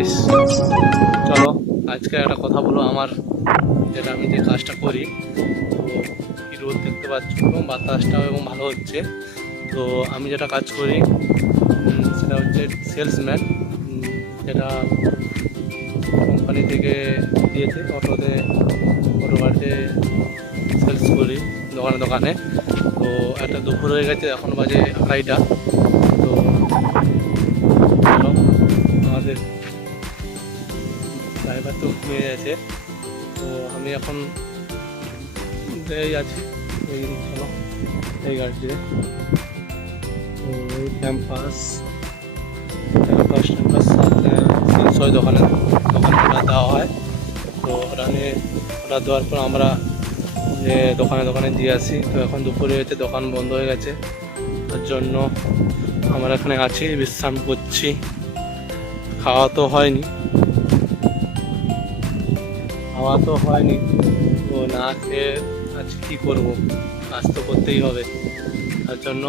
Guys, চলো আজকে একটা কথা বলো। আমার যেটা আমি যে কাজটা করি, তো কি রোদ দেখতে পাচ্ছ এবং বাতাসটাও এবং ভালো হচ্ছে। তো আমি যেটা কাজ করি সেটা হচ্ছে সেলসম্যান, যেটা কোম্পানি থেকে দিয়েছে। অটো গাড়িতে সেলস করি দোকানে দোকানে। তো একটা দুপুর হয়ে গেছে, এখন বাজে 2:30টা। তো চলো, আমাদের ড্রাইভার তো ঘুমিয়ে গেছে, তো আমি এখন এই আছি। এই চলো এই গাড়িতে ওই ক্যাম্পাস ক্যাম্পাস সেলস হয়, দোকানে ওটা দেওয়া হয়। তো ওটা দেওয়ার পর আমরা যে দোকানে দোকানে দিয়ে আসি। তো এখন দুপুরে হয়েছে, দোকান বন্ধ হয়ে গেছে, তার জন্য আমরা এখানে আছি, বিশ্রাম করছি। খাওয়া তো হয়নি, তো না খেয়ে আজ কী করবো, কাজ তো করতেই হবে, তার জন্য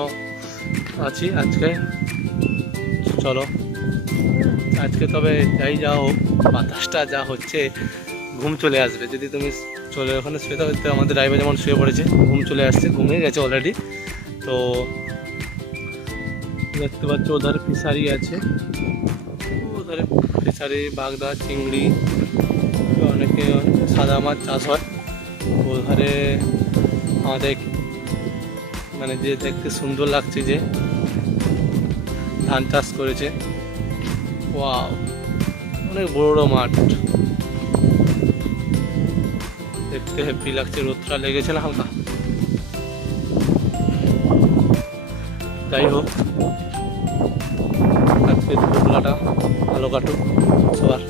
আছি আজকে। চলো আজকে তবে যাই যা হোক, বাতাসটা যা হচ্ছে, ঘুম চলে আসবে যদি তুমি চলে ওখানে শুয়ে থাকো। তো আমাদের ড্রাইভার যেমন শুয়ে পড়েছে, ঘুম চলে আসছে, ঘুমিয়ে গেছে অলরেডি। তো দেখতে পাচ্ছ ওধারে ফিশারি আছে, ওধারে ফিশারি, বাগদা, চিংড়ি, অনেকে সাদা মাছ চাষ হয়। ওধারে আমাদের মানে যে দেখতে সুন্দর লাগছে, যে ধান চাষ করেছে। ওয়াও, অনেক বড় বড় মাঠ, দেখতে হেভি লাগছে। রোদটা লেগেছে না হালকা। যাই হোক, আজকে দুপুরবেলাটা ভালো কাটুক সবার।